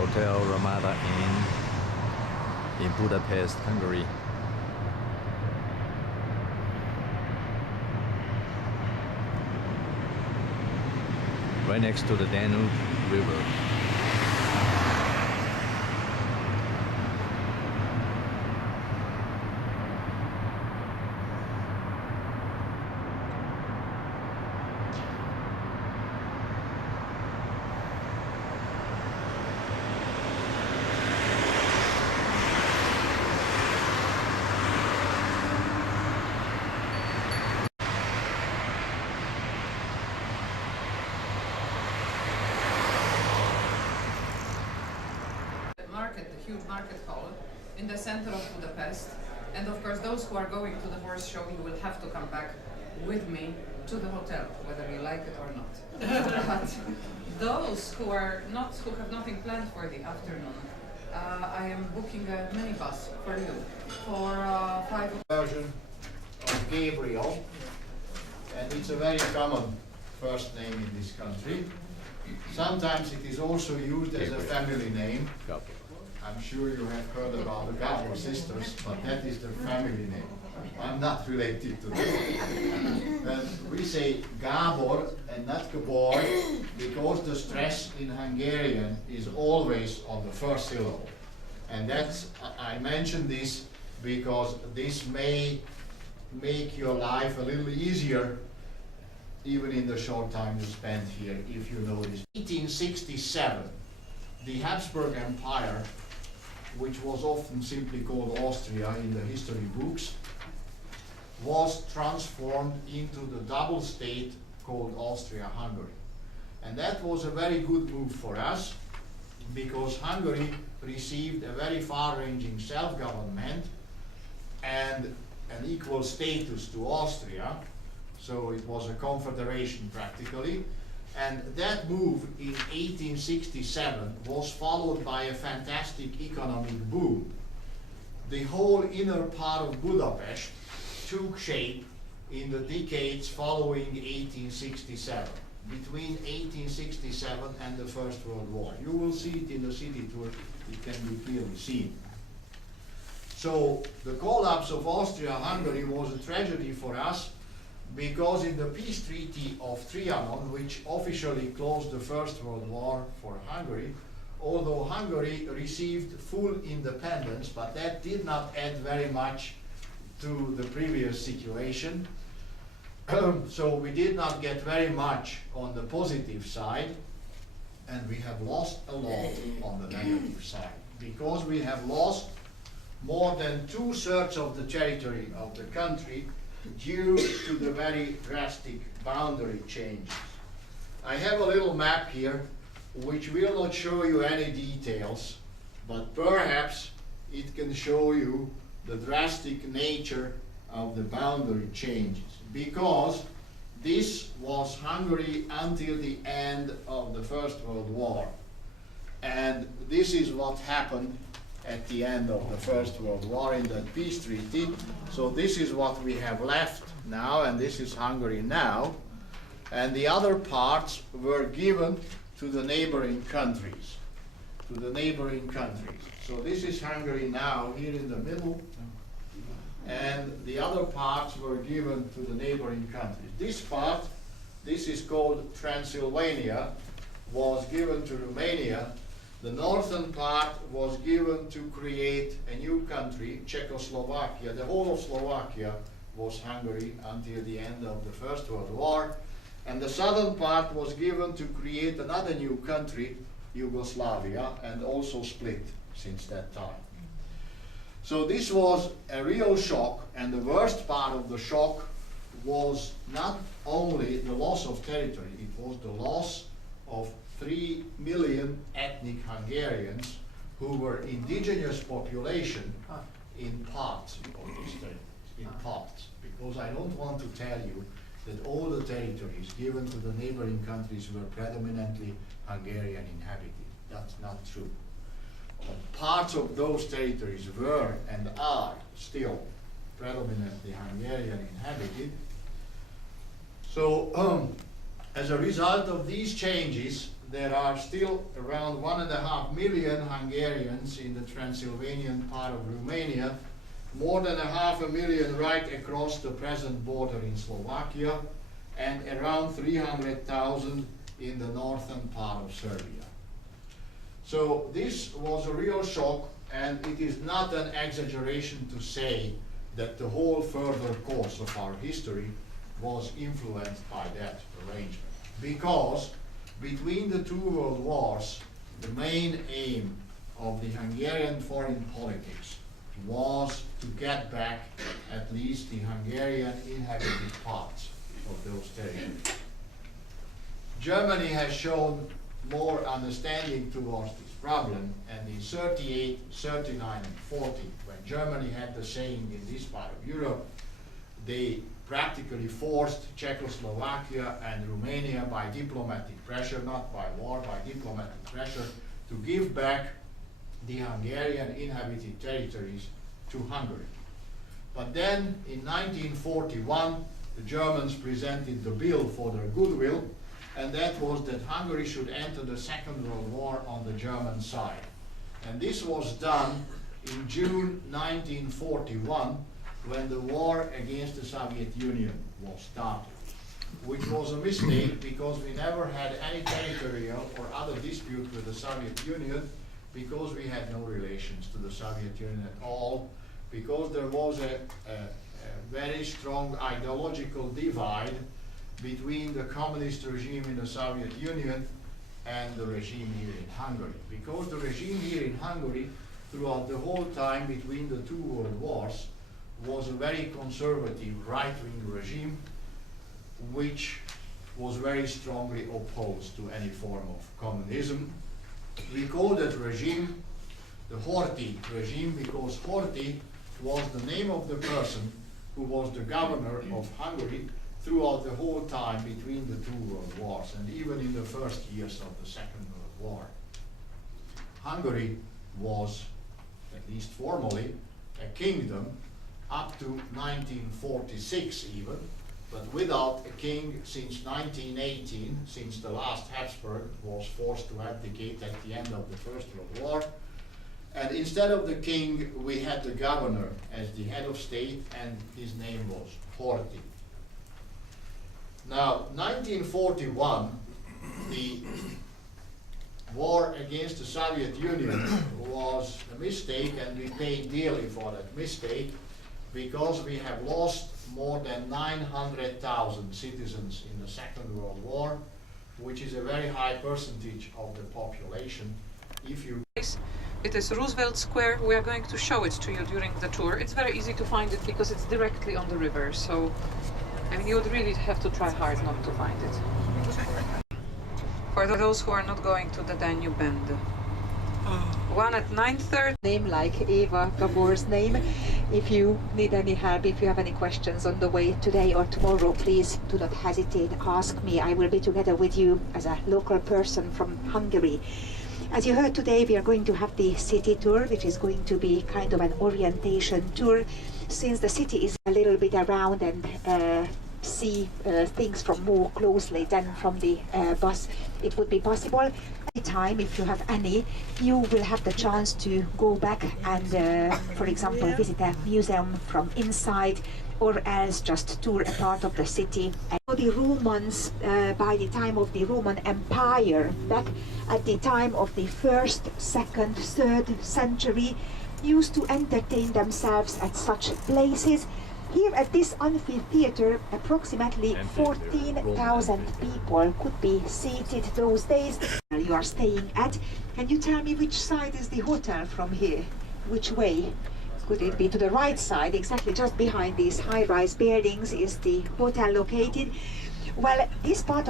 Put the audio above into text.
Hotel Ramada Inn in Budapest, Hungary. Right next to the Danube River. The huge market hall in the center of Budapest, and of course those who are going to the horse show, you will have to come back with me to the hotel, whether you like it or not. But those who have nothing planned for the afternoon, I am booking a minibus for you for 5 version of Gabriel, and it's a very common first name in this country. Sometimes it is also used as a family name. I'm sure you have heard about the Gabor sisters, but that is their family name. I'm not related to them. And we say Gabor and not Gabor because the stress in Hungarian is always on the first syllable. And that's, I mention this because this may make your life a little easier even in the short time you spend here, if you know this. 1867, the Habsburg Empire, which was often simply called Austria in the history books, was transformed into the double state called Austria-Hungary. And that was a very good move for us, because Hungary received a very far-ranging self-government and an equal status to Austria. So it was a confederation practically, and that move in 1867 was followed by a fantastic economic boom. The whole inner part of Budapest took shape in the decades following 1867, between 1867 and the First World War. You will see it in the city tour, it can be clearly seen. So the collapse of Austria-Hungary was a tragedy for us, because in the peace treaty of Trianon, which officially closed the First World War for Hungary, although Hungary received full independence, but that did not add very much to the previous situation. So we did not get very much on the positive side, and we have lost a lot on the negative side, because we have lost more than 2/3 of the territory of the country due to the very drastic boundary changes. I have a little map here which will not show you any details, but perhaps it can show you the drastic nature of the boundary changes, because this was Hungary until the end of the First World War, and this is what happened at the end of the First World War in that peace treaty. So this is what we have left now, and this is Hungary now, and the other parts were given to the neighboring countries. So this is Hungary now, here in the middle, and the other parts were given to the neighboring countries. This part, this is called Transylvania, was given to Romania. The northern part was given to create a new country, Czechoslovakia. The whole of Slovakia was Hungary until the end of the First World War. And the southern part was given to create another new country, Yugoslavia, and also split since that time. So this was a real shock, and the worst part of the shock was not only the loss of territory, it was the loss of 3 million ethnic Hungarians who were indigenous population in parts of this territory, in parts. Because I don't want to tell you that all the territories given to the neighboring countries were predominantly Hungarian inhabited. That's not true. Parts of those territories were and are still predominantly Hungarian inhabited. So as a result of these changes, there are still around 1.5 million Hungarians in the Transylvanian part of Romania, more than 500,000 right across the present border in Slovakia, and around 300,000 in the northern part of Serbia. So this was a real shock, and it is not an exaggeration to say that the whole further course of our history was influenced by that arrangement. Because between the two world wars, the main aim of the Hungarian foreign politics was to get back at least the Hungarian inhabited parts of those territories. Germany has shown more understanding towards this problem, and in 38, 39 and 40, when Germany had the saying in this part of Europe, they practically forced Czechoslovakia and Romania by diplomatic pressure, not by war, by diplomatic pressure, to give back the Hungarian inhabited territories to Hungary. But then in 1941, the Germans presented the bill for their goodwill, and that was that Hungary should enter the Second World War on the German side. And this was done in June 1941, when the war against the Soviet Union was started, which was a mistake because we never had any territorial or other dispute with the Soviet Union, because we had no relations to the Soviet Union at all, because there was a very strong ideological divide between the communist regime in the Soviet Union and the regime here in Hungary. Because the regime here in Hungary, throughout the whole time between the two world wars, was a very conservative right-wing regime which was very strongly opposed to any form of communism. We call that regime the Horthy regime because Horthy was the name of the person who was the governor of Hungary throughout the whole time between the two world wars, and even in the first years of the Second World War. Hungary was, at least formally, a kingdom up to 1946 even, but without a king since 1918, since the last Habsburg was forced to abdicate at the end of the First World War. And instead of the king, we had the governor as the head of state, and his name was Horthy. Now, 1941, the war against the Soviet Union was a mistake, and we paid dearly for that mistake, because we have lost more than 900,000 citizens in the Second World War, which is a very high percentage of the population. If you It is Roosevelt Square. We are going to show it to you during the tour. It's very easy to find it because it's directly on the river, so I mean, you would really have to try hard not to find it. For those who are not going to the Danube Bend. One at 9:30. Name like Eva Gabor's name. If you need any help, if you have any questions on the way today or tomorrow, please do not hesitate, ask me. I will be together with you as a local person from Hungary. As you heard today, we are going to have the city tour, which is going to be kind of an orientation tour, since the city is a little bit around and see things from more closely than from the bus. It would be possible. Anytime, if you have any, you will have the chance to go back and, for example, visit a museum from inside, or else just tour a part of the city. The Romans, by the time of the Roman Empire, back at the time of the 1st, 2nd, 3rd century, used to entertain themselves at such places. Here at this amphitheater, approximately 14,000 people could be seated those days. You are staying at. Can you tell me which side is the hotel from here? Which way? Could it be to the right side? Exactly, just behind these high-rise buildings is the hotel located. Well, this part of